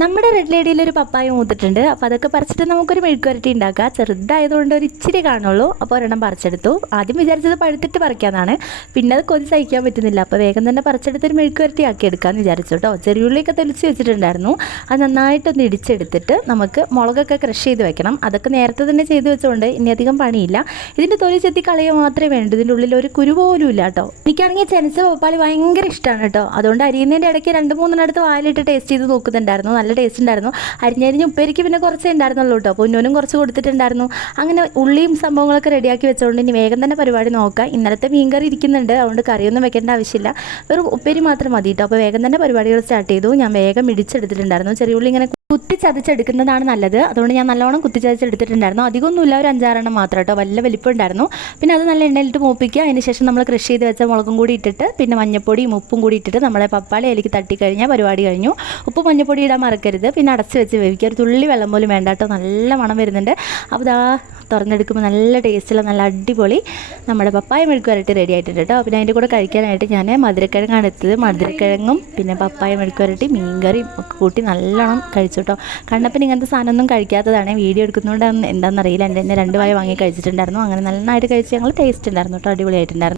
നമ്മുടെ റെഡ് ലേഡിയിൽ ഒരു പപ്പായ മൂത്തിട്ടുണ്ട്. അപ്പോൾ അതൊക്കെ പറിച്ചിട്ട് നമുക്കൊരു മെഴുക്കുവരട്ടി ഉണ്ടാക്കാം. ചെറുതായതുകൊണ്ട് ഒരു ഇച്ചിരി കാണുള്ളൂ. അപ്പോൾ ഒരെണ്ണം പറിച്ചെടുത്തു. ആദ്യം വിചാരിച്ചത് പഴുത്തിട്ട് പറിക്കാമെന്നാണ്. പിന്നെ അത് കൊതി സഹിക്കാൻ പറ്റുന്നില്ല. അപ്പോൾ വേഗം തന്നെ പറിച്ചെടുത്തൊരു മെഴുക്കുവരട്ടി ആക്കി എടുക്കാമെന്ന് വിചാരിച്ചു കേട്ടോ. ചെറിയുള്ളിയൊക്കെ തെളിച്ച് വെച്ചിട്ടുണ്ടായിരുന്നു. അത് നന്നായിട്ടൊന്ന് ഇടിച്ചെടുത്തിട്ട് നമുക്ക് മുളകൊക്കെ ക്രഷ് ചെയ്ത് വെക്കണം. അതൊക്കെ നേരത്തെ തന്നെ ചെയ്ത് വെച്ചുകൊണ്ട് ഇനി അധികം പണിയില്ല. ഇതിൻ്റെ തൊലി ചെത്തി കളയുക മാത്രമേ വേണ്ടൂ. ഇതിൻ്റെ ഉള്ളിൽ ഒരു കുരു പോലും ഇല്ല കേട്ടോ. എനിക്കാണെങ്കിൽ ചെനച്ച പപ്പാളി ഭയങ്കര ഇഷ്ടമാണ് കേട്ടോ. അതുകൊണ്ട് അരിയുന്നതിൻ്റെ ഇടയ്ക്ക് 2-3 വായിലിട്ട് ടേസ്റ്റ് ചെയ്ത് നോക്കുന്നുണ്ടായിരുന്നു. നല്ല ടേസ്റ്റ് ഉണ്ടായിരുന്നു. അരിഞ്ഞരിഞ്ഞ് ഉപ്പേരിക്ക് പിന്നെ കുറച്ചേ ഉണ്ടായിരുന്നുള്ളൂ കേട്ടോ. പൊന്നൂനും കുറച്ച് കൊടുത്തിട്ടുണ്ടായിരുന്നു. അങ്ങനെ ഉള്ളിയും സംഭവങ്ങളൊക്കെ റെഡിയാക്കി വെച്ചുകൊണ്ട് ഇനി വേഗം തന്നെ പരിപാടി നോക്കാം. ഇന്നലത്തെ മീൻകറി ഇരിക്കുന്നുണ്ട്. അതുകൊണ്ട് കറിയൊന്നും വെക്കേണ്ട ആവശ്യമില്ല. വെറും ഉപ്പേരി മാത്രം മതി കേട്ടോ. അപ്പോൾ വേഗം തന്നെ പരിപാടികൾ സ്റ്റാർട്ട് ചെയ്തു. ഞാൻ വേഗം ഇടിച്ചെടുത്തിട്ടുണ്ടായിരുന്നു. ചെറിയ ഉള്ളി ഇങ്ങനെ കുത്തി ചതച്ചെടുക്കുന്നതാണ് നല്ലത്. അതുകൊണ്ട് ഞാൻ നല്ലോണം കുത്തി ചതച്ചെടുത്തിട്ടുണ്ടായിരുന്നു. അധികമൊന്നുമില്ല, ഒരു 5-6 മാത്രം കേട്ടോ. വലിയ വലിപ്പം ഉണ്ടായിരുന്നു. പിന്നെ അത് നല്ല എണ്ണയിലിട്ട് മൂപ്പിക്കുക. അതിന് ശേഷം നമ്മൾ കൃഷി ചെയ്ത് വെച്ച മുളകും കൂടി ഇട്ടിട്ട് പിന്നെ മഞ്ഞപ്പൊടിയും ഉപ്പും കൂടി ഇട്ടിട്ട് നമ്മളെ പപ്പാളി അതിലേക്ക് തട്ടിക്കഴിഞ്ഞാൽ പരിപാടി കഴിഞ്ഞു. ഉപ്പ് മഞ്ഞപ്പൊടി ഇടാൻ മറക്കരുത്. പിന്നെ അടച്ച് വെച്ച് വേവിക്കുക. ഒരു തുള്ളി വെള്ളം പോലും വേണ്ട കേട്ടോ. നല്ല മണം വരുന്നുണ്ട്. അപ്പോൾ ഇതാ തുറന്നെടുക്കുമ്പോൾ നല്ല ടേസ്റ്റുള്ള നല്ല അടിപൊളി നമ്മുടെ പപ്പായ മെഴുക്കുവരട്ടി റെഡി ആയിട്ടുണ്ട് കേട്ടോ. പിന്നെ അതിൻ്റെ കൂടെ കഴിക്കാനായിട്ട് ഞാൻ മധുരക്കിഴങ്ങാണ് എടുത്തത്. മധുരക്കിഴങ്ങും പിന്നെ പപ്പായ മെഴുക്കുവരട്ടി മീൻകറിയും ഒക്കെ കൂട്ടി നല്ലോണം കഴിച്ചു കേട്ടോ. കണ്ണപ്പൻ ഇങ്ങനത്തെ സാധനമൊന്നും കഴിക്കാത്തതാണ്. വീഡിയോ എടുക്കുന്നതുകൊണ്ട് എന്താണെന്നറിയില്ല. എൻ്റെ തന്നെ 2 വായ വാങ്ങി കഴിച്ചിട്ടുണ്ടായിരുന്നു. അങ്ങനെ നന്നായിട്ട് കഴിച്ച് ഞങ്ങൾ ടേസ്റ്റ് ഉണ്ടായിരുന്നു കേട്ടോ. അടിപൊളിയായിട്ടുണ്ടായിരുന്നു.